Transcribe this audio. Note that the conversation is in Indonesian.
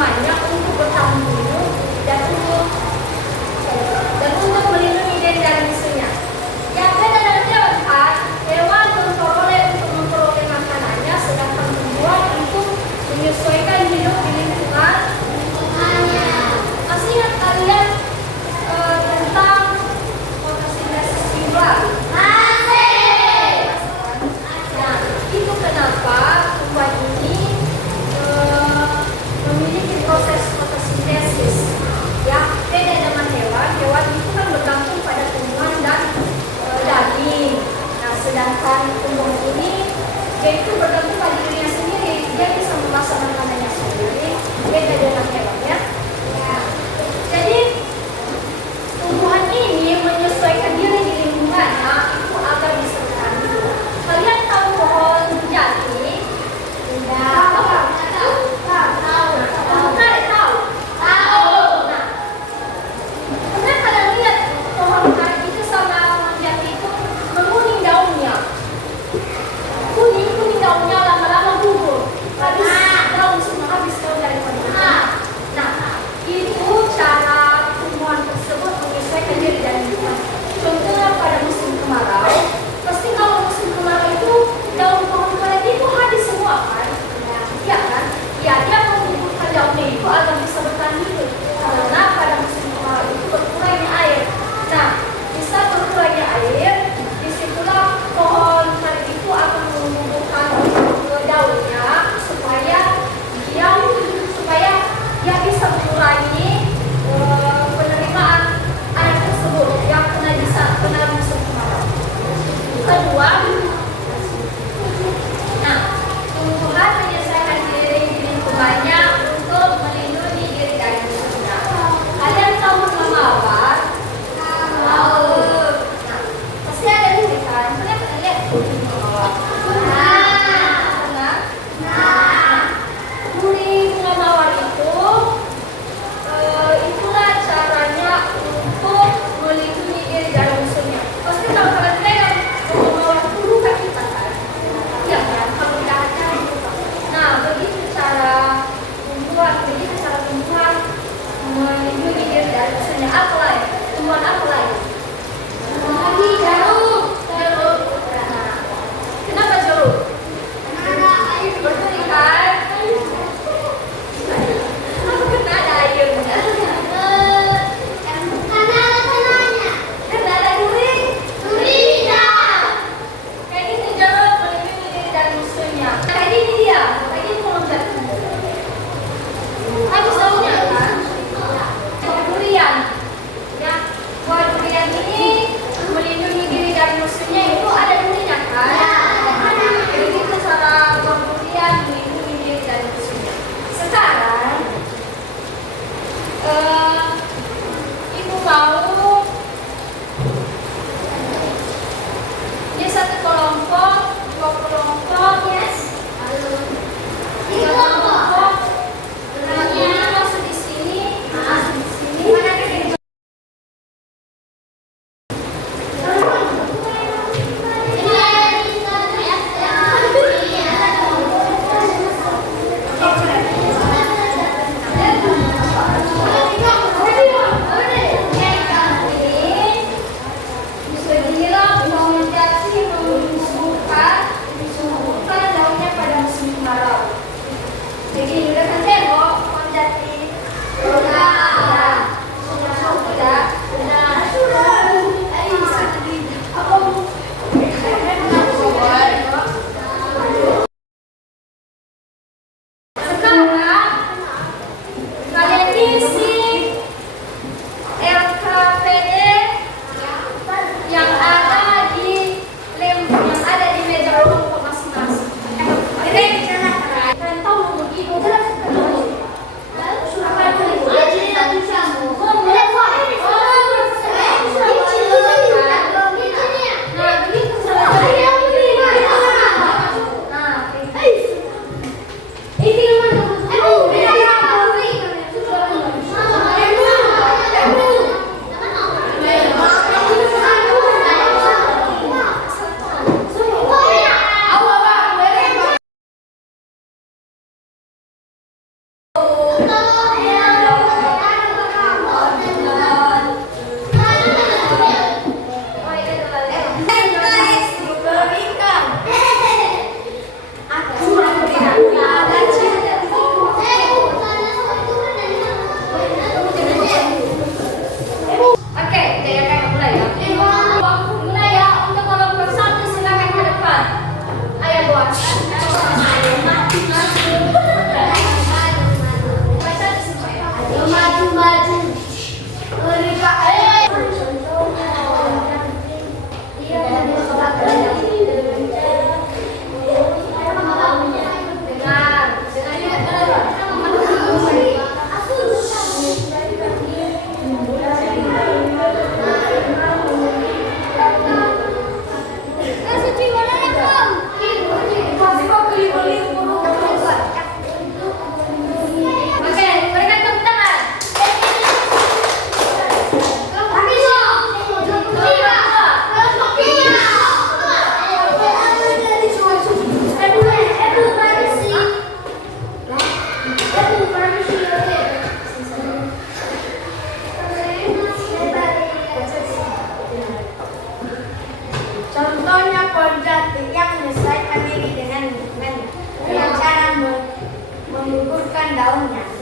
lingkungannya untuk bertahan hidup dan untuk melindungi diri dari musuhnya. Yang beda dengan hewan kan, hewan memperoleh makanannya, sedangkan tumbuhan untuk menyesuaikan hidup di lingkungannya. Masih ingat kalian tentang fotosintesis simpulan? Nah, itu kenapa tumbuhan ini memiliki proses fotosintesis. Ya, beda dengan hewan. Hewan itu kan bergantung pada tumbuhan dan daging. Nah, sedangkan tumbuhan ini dia itu bergantung pada dirinya sendiri. Dia bisa memasak makanannya sendiri. Beda dengan hewan ya. Jadi tumbuhan ini menyesuaikan diri di lingkungannya itu agar bisa bertahan hidup. Kalian tahu pohon jati? Contohnya pada musim kemarau, pasti kalau musim kemarau itu daun pohon karet itu habis semua kan? Ya kan? Ya, dia mengumpulkan daunnya itu agar bisa bertahan hidup. Karena pada musim kemarau itu berkurangnya air. Nah, bisa berkurangnya air, disitulah pohon karet itu akan mengumpulkan daunnya supaya dia bisa mengurangi penerimaan air tersebut yang kena musim kemarau. Kedua, tumbuhan menyesuaikan diri di lingkungannya untuk melindungi diri dari musuhnya. Kalian tahu mawar? Tahu. Nah, pasti ada duri kan? Kalian pernah lihat duri mawar? Duri bunga mawar itu itulah caranya untuk melindungi diri dari musuhnya. Pasti kalau kalian pegang bunga mawar itu luka kita kan? Iya kan? Kalau tidak ada itu. Nah, begitu cara tumbuhan melindungi diri dari musuhnya. Apa lain? Tumbuhan apa lain? Jeruk. Nah, kenapa jeruk? Berduri kan? Karena ada airnya. Karena ada durinya. Kayak gitu jeruk melindungi diri dari musuhnya. Kayak gini dia. Kayak gini pohon jati. Habis daunnya kan? Durian. Ya, buah durian ini melindungi diri Contohnya pohon jati yang menyesuaikan diri dengan cara menggugurkan daunnya.